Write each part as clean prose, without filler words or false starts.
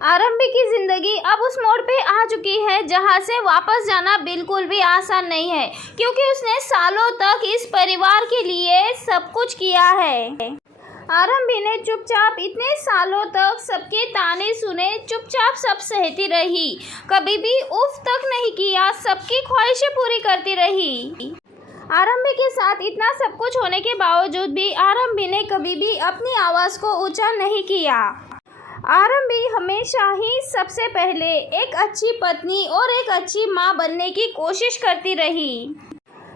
आरंभी की जिंदगी अब उस मोड़ पे आ चुकी है जहां से वापस जाना बिल्कुल भी आसान नहीं है, क्योंकि उसने सालों तक इस परिवार के लिए सब कुछ किया है। आरंभी ने चुपचाप इतने सालों तक सबके ताने सुने, चुपचाप सब सहती रही, कभी भी उफ तक नहीं किया, सबकी ख्वाहिशें पूरी करती रही। आरंभी के साथ इतना सब कुछ होने के बावजूद भी आरंभी ने कभी भी अपनी आवाज़ को ऊंचा नहीं किया। आरंभी हमेशा ही सबसे पहले एक अच्छी पत्नी और एक अच्छी माँ बनने की कोशिश करती रही,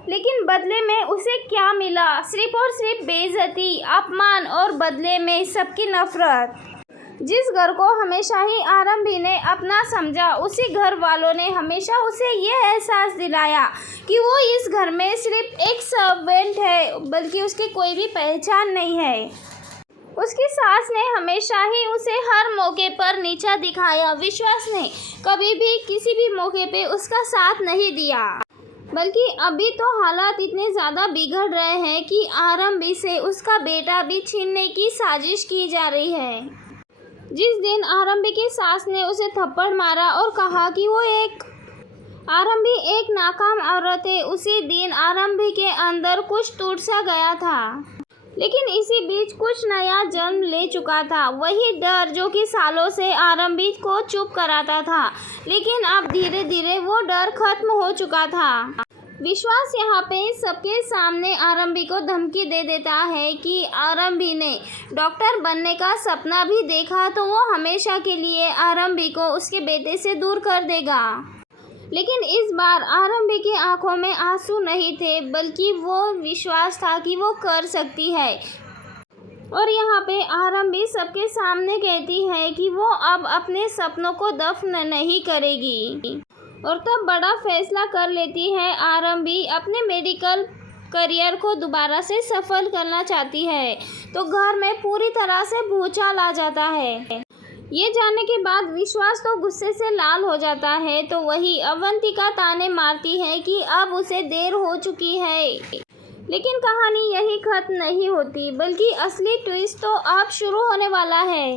लेकिन बदले में उसे क्या मिला? सिर्फ और सिर्फ बेइज्जती, अपमान और बदले में सबकी नफरत। जिस घर को हमेशा ही आरंभी ने अपना समझा, उसी घर वालों ने हमेशा उसे ये एहसास दिलाया कि वो इस घर में सिर्फ एक सर्वेंट है, बल्कि उसकी कोई भी पहचान नहीं है। उसकी सास ने हमेशा ही उसे हर मौके पर नीचा दिखाया। विश्वास ने कभी भी किसी भी मौके पे उसका साथ नहीं दिया, बल्कि अभी तो हालात इतने ज़्यादा बिगड़ रहे हैं कि आरंभी से उसका बेटा भी छीनने की साजिश की जा रही है। जिस दिन आरंभी की सास ने उसे थप्पड़ मारा और कहा कि वो आरंभी एक नाकाम औरत है, उसी दिन आरंभी के अंदर कुछ टूट सा गया था। लेकिन इसी बीच कुछ नया जन्म ले चुका था, वही डर जो कि सालों से आरंभी को चुप कराता था, लेकिन अब धीरे धीरे वो डर खत्म हो चुका था। विश्वास यहाँ पे सबके सामने आरंभी को धमकी दे देता है कि आरंभी ने डॉक्टर बनने का सपना भी देखा तो वो हमेशा के लिए आरंभी को उसके बेटे से दूर कर देगा। लेकिन इस बार आरंभी की आंखों में आंसू नहीं थे, बल्कि वो विश्वास था कि वो कर सकती है। और यहाँ पे आरंभी सबके सामने कहती है कि वो अब अपने सपनों को दफन नहीं करेगी। और तब बड़ा फैसला कर लेती है आरंभी, अपने मेडिकल करियर को दोबारा से सफल करना चाहती है। तो घर में पूरी तरह से भूचाल आ जाता है। ये जानने के बाद विश्वास तो गुस्से से लाल हो जाता है, तो वही अवंतिका ताने मारती है कि अब उसे देर हो चुकी है। लेकिन कहानी यही खत्म नहीं होती, बल्कि असली ट्विस्ट तो अब शुरू होने वाला है।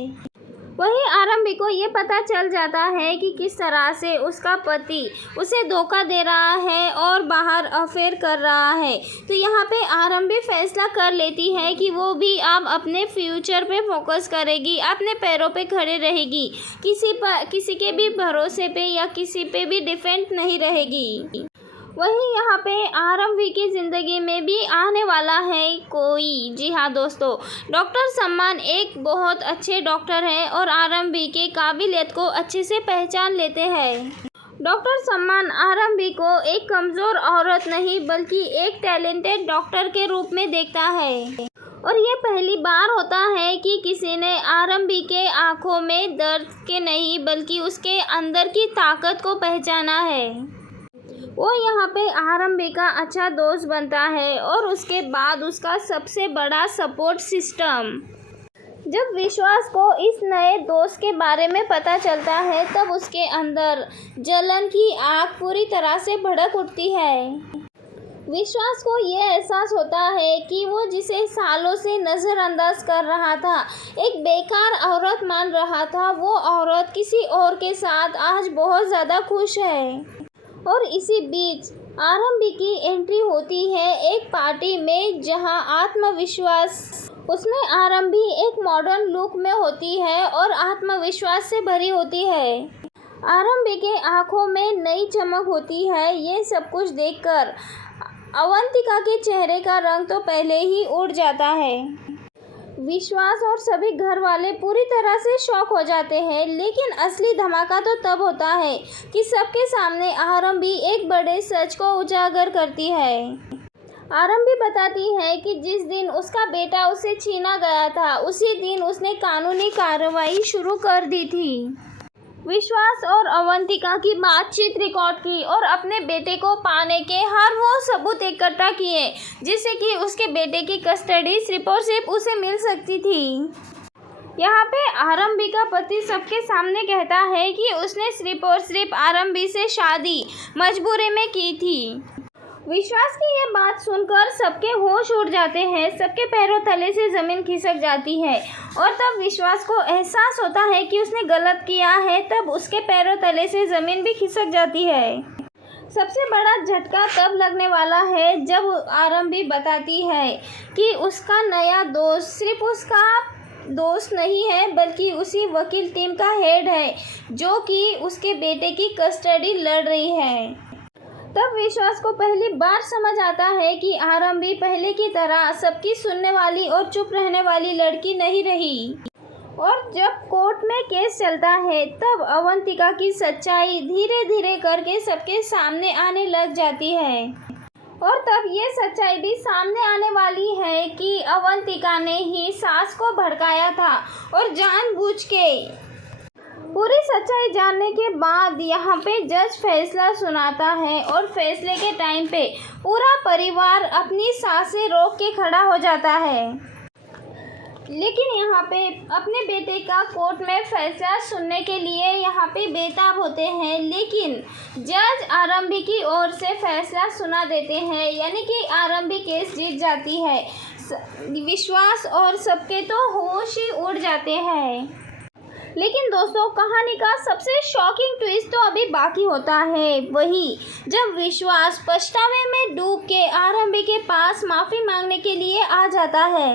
वही आरंभी को ये पता चल जाता है कि किस तरह से उसका पति उसे धोखा दे रहा है और बाहर अफेयर कर रहा है। तो यहाँ पे आरंभी फैसला कर लेती है कि वो भी अब अपने फ्यूचर पे फोकस करेगी, अपने पैरों पे खड़े रहेगी, किसी के भी भरोसे पे या किसी पे भी डिपेंड नहीं रहेगी। वहीं यहाँ पे आरंभी की ज़िंदगी में भी आने वाला है कोई। जी हाँ दोस्तों, डॉक्टर सम्मान एक बहुत अच्छे डॉक्टर हैं और आरंभी के काबिलियत को अच्छे से पहचान लेते हैं। डॉक्टर सम्मान आरंभी को एक कमज़ोर औरत नहीं, बल्कि एक टैलेंटेड डॉक्टर के रूप में देखता है। और ये पहली बार होता है कि किसी ने आरंभी के आँखों में दर्द के नहीं, बल्कि उसके अंदर की ताकत को पहचाना है। वो यहाँ पे आरंभी का अच्छा दोस्त बनता है और उसके बाद उसका सबसे बड़ा सपोर्ट सिस्टम। जब विश्वास को इस नए दोस्त के बारे में पता चलता है, तब उसके अंदर जलन की आग पूरी तरह से भड़क उठती है। विश्वास को ये एहसास होता है कि वो जिसे सालों से नज़रअंदाज कर रहा था, एक बेकार औरत मान रहा था, वो औरत किसी और के साथ आज बहुत ज़्यादा खुश है। और इसी बीच आरंभी की एंट्री होती है एक पार्टी में, जहां आत्मविश्वास उसमें आरंभी एक मॉडर्न लुक में होती है और आत्मविश्वास से भरी होती है। आरंभी के आंखों में नई चमक होती है। ये सब कुछ देखकर अवंतिका के चेहरे का रंग तो पहले ही उड़ जाता है। विश्वास और सभी घर वाले पूरी तरह से शॉक हो जाते हैं, लेकिन असली धमाका तो तब होता है कि सबके सामने आरंभी एक बड़े सच को उजागर करती है। आरंभी बताती है कि जिस दिन उसका बेटा उसे छीना गया था, उसी दिन उसने कानूनी कार्रवाई शुरू कर दी थी। विश्वास और अवंतिका की बातचीत रिकॉर्ड की और अपने बेटे को पाने के हर वो सबूत इकट्ठा किए, जिससे कि उसके बेटे की कस्टडी सिर्फ और सिर्फ उसे मिल सकती थी। यहाँ पे आरंभी का पति सबके सामने कहता है कि उसने सिर्फ और सिर्फ आरंभी से शादी मजबूरी में की थी। विश्वास की ये बात सुनकर सबके होश उड़ जाते हैं, सबके पैरों तले से ज़मीन खिसक जाती है और तब विश्वास को एहसास होता है कि उसने गलत किया है। तब उसके पैरों तले से ज़मीन भी खिसक जाती है। सबसे बड़ा झटका तब लगने वाला है जब आरंभी बताती है कि उसका नया दोस्त सिर्फ उसका दोस्त नहीं है बल्कि उसी वकील टीम का हेड है जो कि उसके बेटे की कस्टडी लड़ रही है। तब विश्वास को पहली बार समझ आता है कि आरंभी पहले की तरह सबकी सुनने वाली और चुप रहने वाली लड़की नहीं रही। और जब कोर्ट में केस चलता है तब अवंतिका की सच्चाई धीरे धीरे करके सबके सामने आने लग जाती है और तब ये सच्चाई भी सामने आने वाली है कि अवंतिका ने ही सास को भड़काया था और जानबूझ के। पूरी सच्चाई जानने के बाद यहाँ पे जज फैसला सुनाता है और फैसले के टाइम पे पूरा परिवार अपनी सांसें रोक के खड़ा हो जाता है। लेकिन यहाँ पे अपने बेटे का कोर्ट में फैसला सुनने के लिए यहाँ पे बेताब होते हैं, लेकिन जज आरंभी की ओर से फैसला सुना देते हैं, यानी कि आरंभी केस जीत जाती है। विश्वास और सबके तो होश ही उड़ जाते हैं। लेकिन दोस्तों, कहानी का सबसे शॉकिंग ट्विस्ट तो अभी बाकी होता है, वही जब विश्वास पछतावे में डूब के आरंभी के पास माफ़ी मांगने के लिए आ जाता है।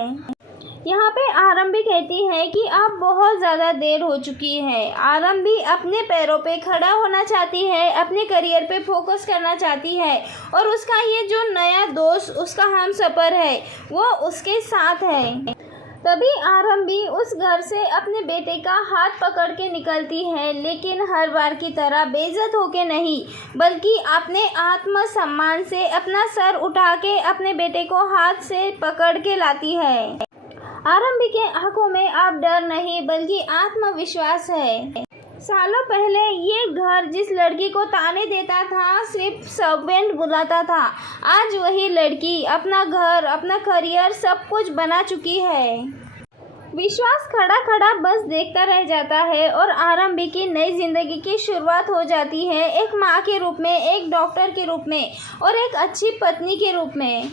यहाँ पे आरंभी कहती है कि अब बहुत ज़्यादा देर हो चुकी है। आरंभी अपने पैरों पे खड़ा होना चाहती है, अपने करियर पे फोकस करना चाहती है और उसका ये जो नया दोस्त उसका हमसफ़र है वो उसके साथ है। तभी आरंभी उस घर से अपने बेटे का हाथ पकड़ के निकलती है, लेकिन हर बार की तरह बेइज्जत होके नहीं बल्कि अपने आत्मसम्मान से अपना सर उठा के अपने बेटे को हाथ से पकड़ के लाती है। आरंभी के आंखों में अब डर नहीं बल्कि आत्मविश्वास है। सालों पहले ये घर जिस लड़की को ताने देता था, सिर्फ सर्वेंट बुलाता था, आज वही लड़की अपना घर, अपना करियर सब कुछ बना चुकी है। विश्वास खड़ा खड़ा बस देखता रह जाता है और आरंभी की नई जिंदगी की शुरुआत हो जाती है, एक माँ के रूप में, एक डॉक्टर के रूप में और एक अच्छी पत्नी के रूप में।